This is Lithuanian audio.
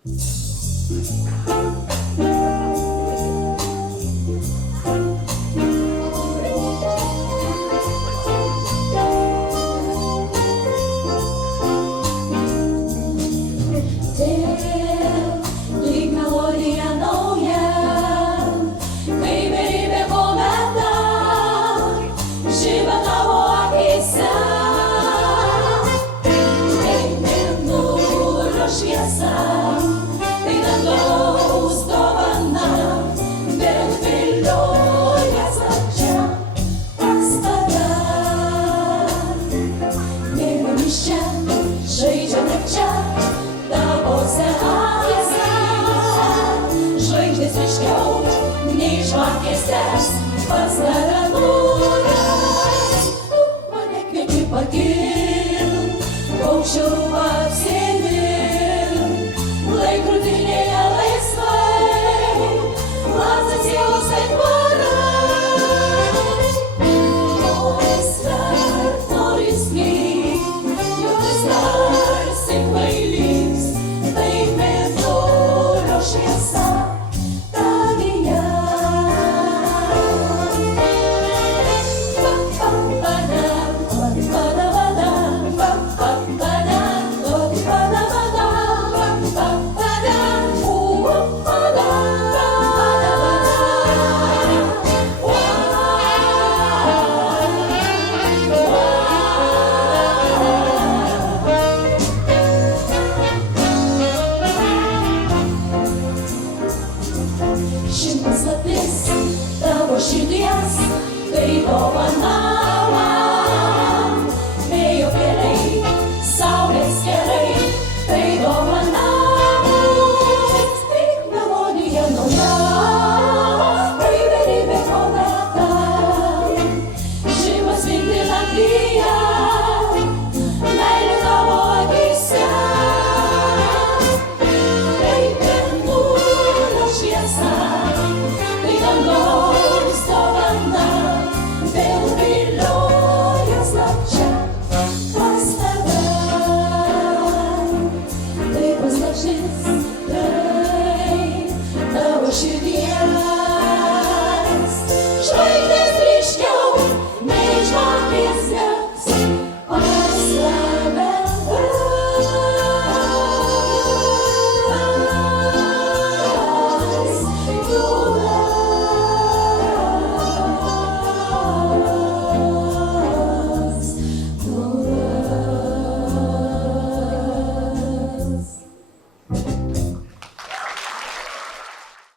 Lyg melodija nauja, kai beribė kometa žiba tavo akyse. Tai mėnulio šviesa, tai dangaus dovana, vėl vilioja slapčia pas tave. Mėnulis čia žaidžia nakčia tavose akyse, žvaigždės ryškiau nei žvakėse pas tave nuves. Tu mane kvieti pakilt, paukščio rūbą apsiimti, laikrodinėje laisvai plazda sielos aitvarai. Nori svert, nori slyt, juk vis tarsi kvailys, tai mėnulio šviesa tavyje. Ši paslaptis tavo širdies, tai dovana man. Vėjo keliai, saulės keliai, tai dovana mums. Tik melodija nauja, tai beribė kometa žiba svinti naktyje, meilė tavo akyse. Tai mėnulio šviesa, tai dangaus dovana, vėl vilioja slapčia pas tave. Tai paslaptis